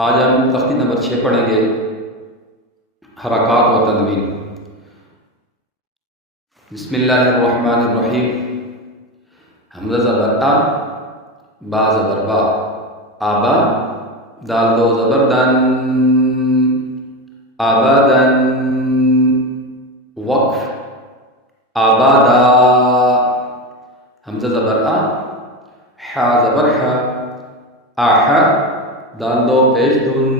आज हम तख्ती नंबर 6 पढ़ेंगे, हरकात व तनवीन। बिस्मिल्लाहिर्रहमानिर्रहीम। हमज़ा ज़बर आ, बा ज़बर बा, आबा, दाल दो ज़बर दन, आबादन, वक्फ, आबादा, हमज़ा ज़बर आ, हा ज़बर हा, आहा, दाल दो पेश दुन,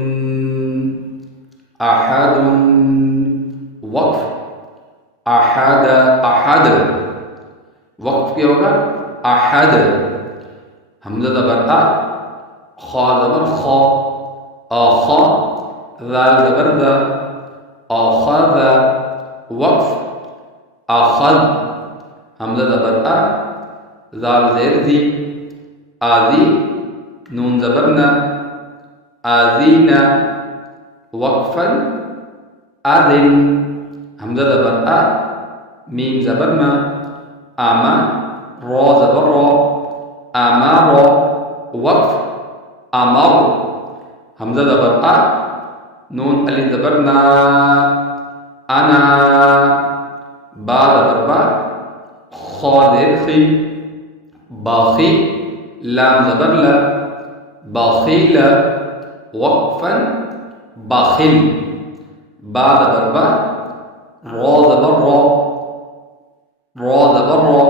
अहदुन, वक्फ, अहद, अहद, वक्फ क्या होगा? अहद। हमज़ा ज़बर आ, खा ज़बर खा, आखा, ज़ाल ज़बर ज़ा, आखज़, वक्फ, आखज़। हमज़ा ज़बर आ, ज़ाल ज़ेर ज़ी, आज़ी, नून ज़बर न, आज़ीना, वक्फ़न, आज़िन। हमज़ा ज़बर आ, मीम ज़बर मा, आमा, रा ज़बर रा, आमारा, वक्फ़, आमार। हमज़ा ज़बर आ, नून अलिफ ज़बर ना, आना, बा ज़बर बा, खा ज़ेर खी, बाखी, लाम ज़बर ला, बाखील, वक्फ़न, बाखिल। बा ज़बर बा, रा ज़बर रा, रा ज़बर रा,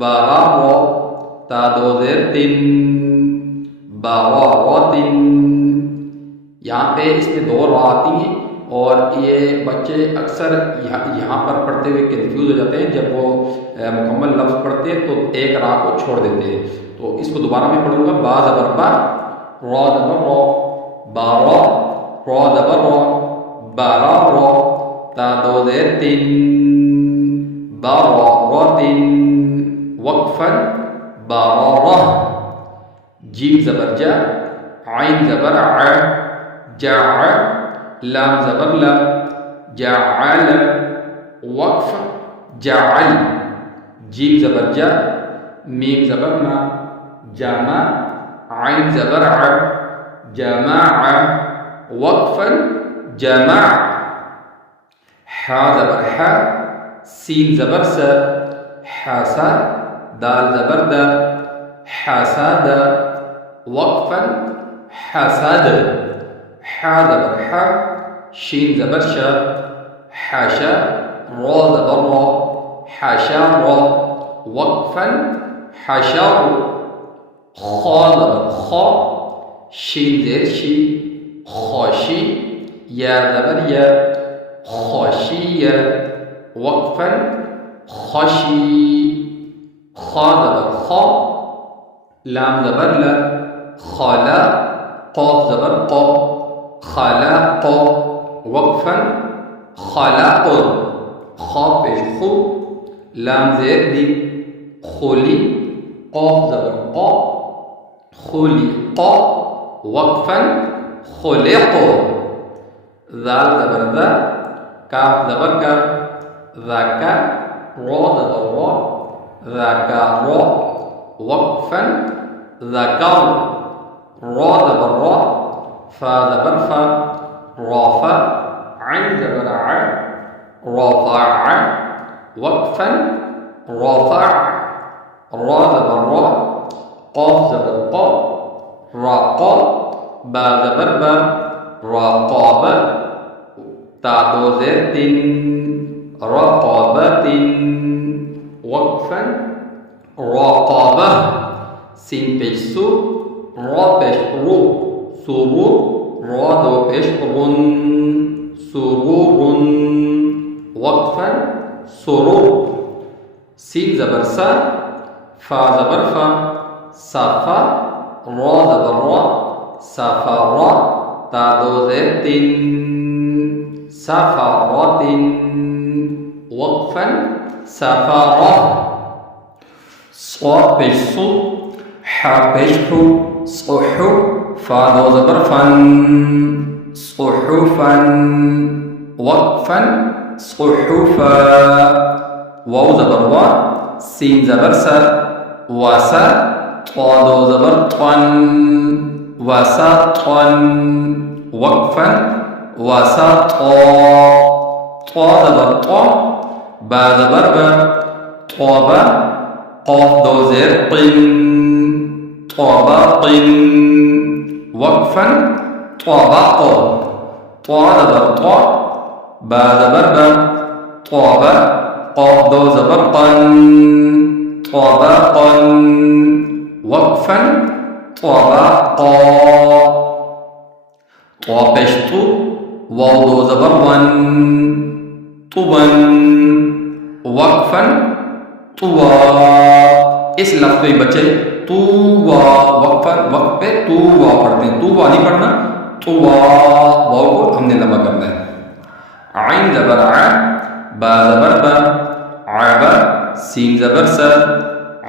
बारा रा, ता दो ज़ेर तिन, बारा रातिन। यहाँ पे इसमें दो रा आती हैं और ये बच्चे अक्सर यहाँ पर पढ़ते हुए कंफ्यूज हो जाते हैं। जब वो मुकम्मल लफ्ज़ पढ़ते हैं तो एक रा को छोड़ देते हैं। तो इसको दोबारा मैं पढ़ूंगा। बा ज़बर बा, रा ज़बर रा, बारा, रा ज़बर रा, बारा रा, ता दो ज़ेर तिन, बारा रातिन, वक्फ़न, बारारह। जीम ज़बर जा, आइन ज़बर आ, जाअ, लाम ज़बर ला, जाअल, वक्फ़, जाअल। जीम ज़बर जा, मीम ज़बर मा, जामा, आइन ज़बर आ, जमाअ, वक्फ़न, जमा। हा ज़बर हा, सीन ज़बर सा, हासा, दाल ज़बर दा, हासाद, वक्फ़न, हासाद। हा ज़बर हा, शीन ज़बर शा, हाशा, रा ज़बर रा, हाशा रा, वक्फ़न, हाशार। खा ज़बर खा, शीन ज़ेर शी, खाशी, या ज़बर या, खाशिया, वक्फ़न, खाशी। खा ज़बर खा, लाम ज़बर ला, खाला, क़ाफ ज़बर क़ा, खालाक़, वक्फ़न, खालाक़। खा पेश खु, लाम ज़ेर दी, खुली, क़ाफ ज़बर क़ा, खुलिक़, वक्फ़न, खुलिक़। ज़ाल ज़बर ज़ा, काफ ज़बर का, ज़ाका, रा ज़बर रा, ज़ाकारा, वक्फ़न, ज़कार। रा ज़बर रा, फा ज़बर फा, राफ़ा, आइन ज़बर आ, राफ़ा, वक्फ़न, राफ़ा। रा ज़बर रा, क़ाफ ज़बर क़ा, राक़ा, बा ज़बर बा, राक़ाब, ता दो ज़ेर तिन, रक़ाबतिन, वक्फ़न, राक़ाबह। सीन पेश सु, रा पेश रु, सुरु, रा दो पेश रुन, सुरुरुन, वक्फ़न, सुरुर। सीन ज़बर सा, फा ज़बर फा, साफ़ा, रा ज़बर रा, साफ़ारा, ता दो ज़ेर तिन, साफ़ारातिन, वक्फ़न, साफ़ाराह। सा पेश सु, हा पेश हु, सुहु, फा दो ज़बर फन, सुहुफन, वक्फ़न, सुहुफा। वाव ज़बर वा, सीन ज़बर सा, वासा, ता दो ज़बर त्वन, वसतन वक्फन वसत तो ज़बर तो बा ज़बर ब तौबा क़ाफ दो ज़ेर क़िन तौबा क़िन वक्फन तौबा क़ो तो ज़बर तो बा ज़बर ब तौबा क़ाफ दो ज़बर क़न तौबा क़न वक्फन तौबा क़ो तो पेश तु वाव दो ज़बर वन तुवन वक्फन तुवा इस लफ्ज़ पे बच्चे तुवा वक्फन वक्त पे तुवा पढ़ते हैं, तुवा नहीं पढ़ना, तुवा वाव को हमने लंबा करना है। आइन ज़बर आ बा ज़बर बा आबा सीन ज़बर स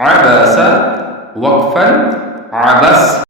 आबस वक्फन आबस